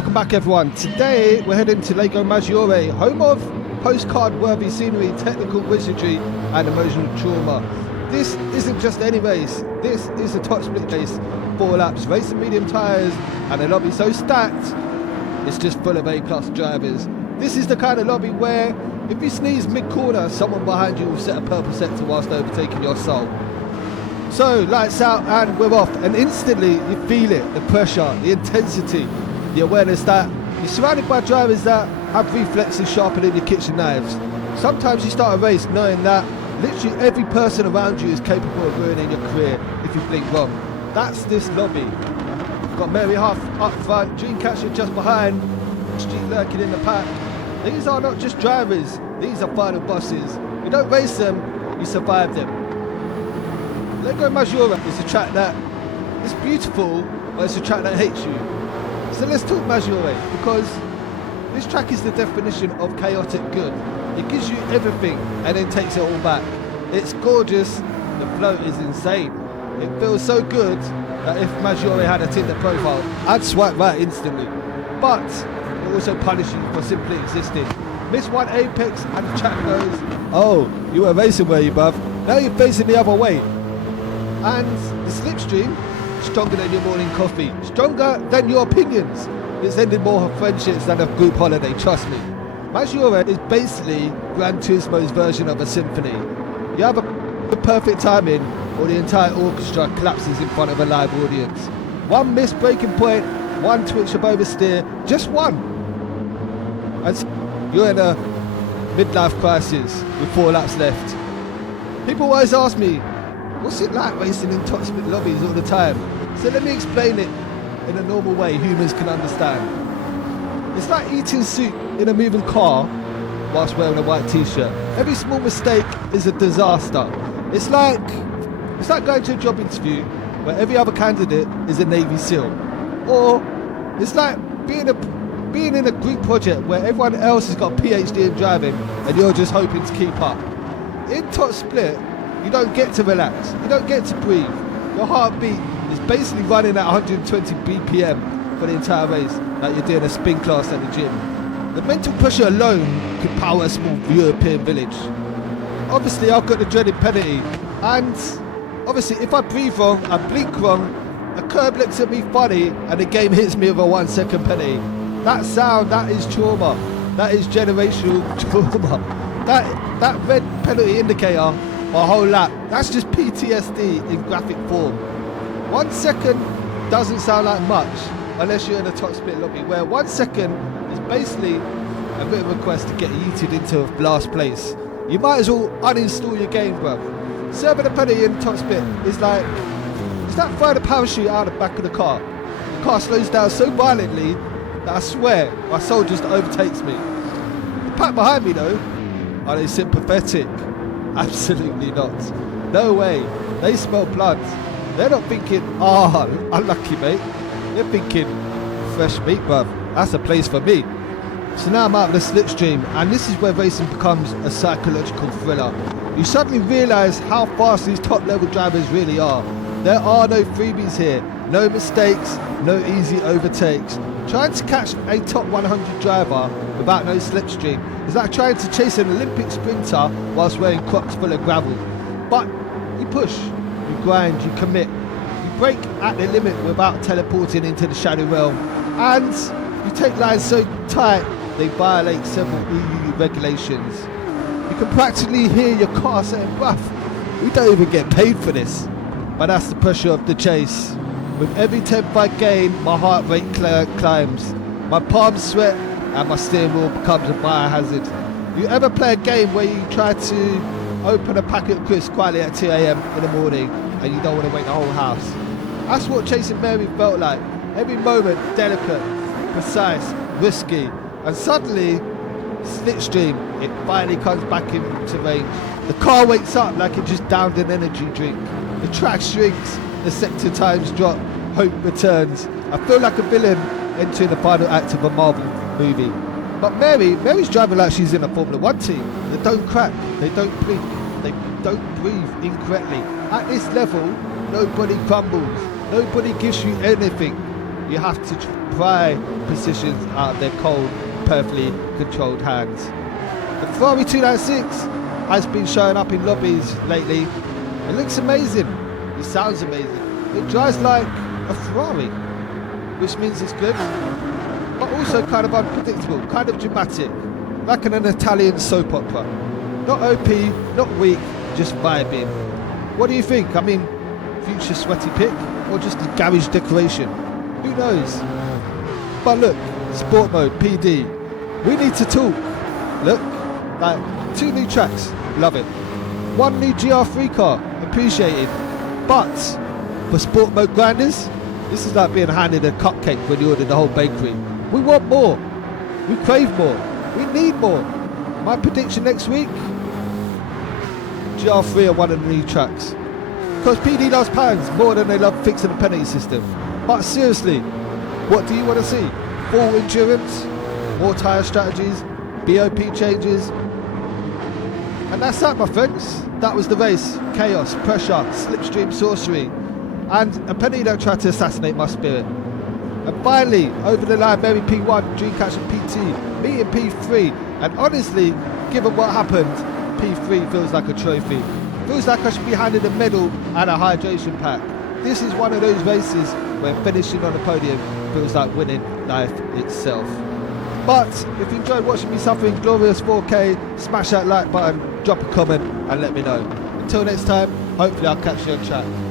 Welcome back everyone. Today we're heading to Lago Maggiore, home of postcard-worthy scenery, technical wizardry and emotional trauma. This isn't just any race, this is a top split race, 4 laps, racing medium tyres and a lobby so stacked it's just full of A-class drivers. This is the kind of lobby where if you sneeze mid-corner, someone behind you will set a purple sector whilst overtaking your soul. So lights out and we're off, and instantly you feel it, the pressure, the intensity, the awareness that you're surrounded by drivers that have reflexes sharper than your kitchen knives. Sometimes you start a race knowing that literally every person around you is capable of ruining your career if you blink wrong. That's this lobby. We've got Mary Huff up front, Dreamcatcher just behind, Street lurking in the pack. These are not just drivers, these are final bosses. You don't race them, you survive them. Lago Maggiore is a track that is beautiful, but it's a track that hates you. So let's talk Maggiore, because this track is the definition of chaotic good. It gives you everything and then takes it all back. It's gorgeous, the flow is insane. It feels so good that if Maggiore had a Tinder profile, I'd swipe right instantly. But it also punishes you for simply existing. Miss one apex and the track goes, oh, you were racing were you, bruv? Now you're facing the other way. And the slipstream, stronger than your morning coffee, stronger than your opinions. It's ended more friendships than a group holiday, trust me. Maggiore is basically Gran Turismo's version of a symphony. You have a perfect timing or the entire orchestra collapses in front of a live audience. One missed braking point, one twitch of oversteer, just one. And so you're in a midlife crisis with 4 laps left. People always ask me, what's it like racing in top split lobbies all the time? So let me explain it in a normal way humans can understand. It's like eating soup in a moving car whilst wearing a white t-shirt. Every small mistake is a disaster. It's like going to a job interview where every other candidate is a Navy SEAL. Or it's like being in a group project where everyone else has got a PhD in driving and you're just hoping to keep up. In top split, you don't get to relax, you don't get to breathe. Your heartbeat is basically running at 120 BPM for the entire race, like you're doing a spin class at the gym. The mental pressure alone could power a small European village. Obviously I've got the dreaded penalty, and obviously if I breathe wrong, I blink wrong, a curb looks at me funny and the game hits me with a 1 second penalty. That sound, that is trauma, that is generational trauma. That red penalty indicator a whole lap, that's just PTSD in graphic form. 1 second doesn't sound like much unless you're in a top split lobby, where 1 second is basically a bit of a quest to get yeeted into last place. You might as well uninstall your game, bruv. Serving a penalty in top split is like throwing a parachute out of the back of the car. The car slows down so violently that I swear my soul just overtakes me. The pack behind me though, are they sympathetic? Absolutely not. No way. They smell blood. They're not thinking, unlucky mate. They're thinking, fresh meat bruv, that's a place for me. So now I'm out of the slipstream, and this is where racing becomes a psychological thriller. You suddenly realise how fast these top level drivers really are. There are no freebies here, no mistakes, no easy overtakes. Trying to catch a top 100 driver without no slipstream is like trying to chase an Olympic sprinter whilst wearing Crocs full of gravel. But you push, you grind, you commit, you brake at the limit without teleporting into the shadow realm, and you take lines so tight they violate several EU regulations. You can practically hear your car saying, bruv, we don't even get paid for this. But that's the pressure of the chase. With every tenth I gain, my heart rate climbs. My palms sweat and my steering wheel becomes a biohazard. You ever play a game where you try to open a packet of crisps quietly at 2 AM in the morning and you don't want to wake the whole house? That's what chasing Mary felt like. Every moment delicate, precise, risky, and suddenly, slipstream, it finally comes back into range. The car wakes up like it just downed an energy drink. The track shrinks, the sector times drop, hope returns. I feel like a villain entering the final act of a Marvel movie. But Mary's driving like she's in a Formula 1 team. They don't crack, they don't blink, they don't breathe incorrectly. At this level, nobody crumbles, nobody gives you anything. You have to pry positions out of their cold, perfectly controlled hands. The Ferrari 296 has been showing up in lobbies lately. It looks amazing. It sounds amazing. It drives like a Ferrari, which means it's good, but also kind of unpredictable, kind of dramatic, like in an Italian soap opera. Not OP, not weak, just vibing. What do you think? I mean, future sweaty pick, or just a garage decoration? Who knows? But look, sport mode, PD. We need to talk. Look, like 2 new tracks, love it. 1 new GR3 car, appreciated. But for sport mode grinders, this is like being handed a cupcake when you order the whole bakery. We want more. We crave more. We need more. My prediction next week, GR3 are 1 of the new tracks. Because PD loves pounds more than they love fixing the penalty system. But seriously, what do you want to see? Full endurance, more tyre strategies, BOP changes. And that's that, my friends. That was the race. Chaos, pressure, slipstream sorcery, and a penny don't try to assassinate my spirit. And finally, over the line, Mary P1, Dreamcatcher P2, me in P3. And honestly, given what happened, P3 feels like a trophy. Feels like I should be handed a medal and a hydration pack. This is one of those races where finishing on the podium feels like winning life itself. But if you enjoyed watching me suffer in glorious 4K, smash that like button, drop a comment and let me know. Until next time, hopefully I'll catch you on track.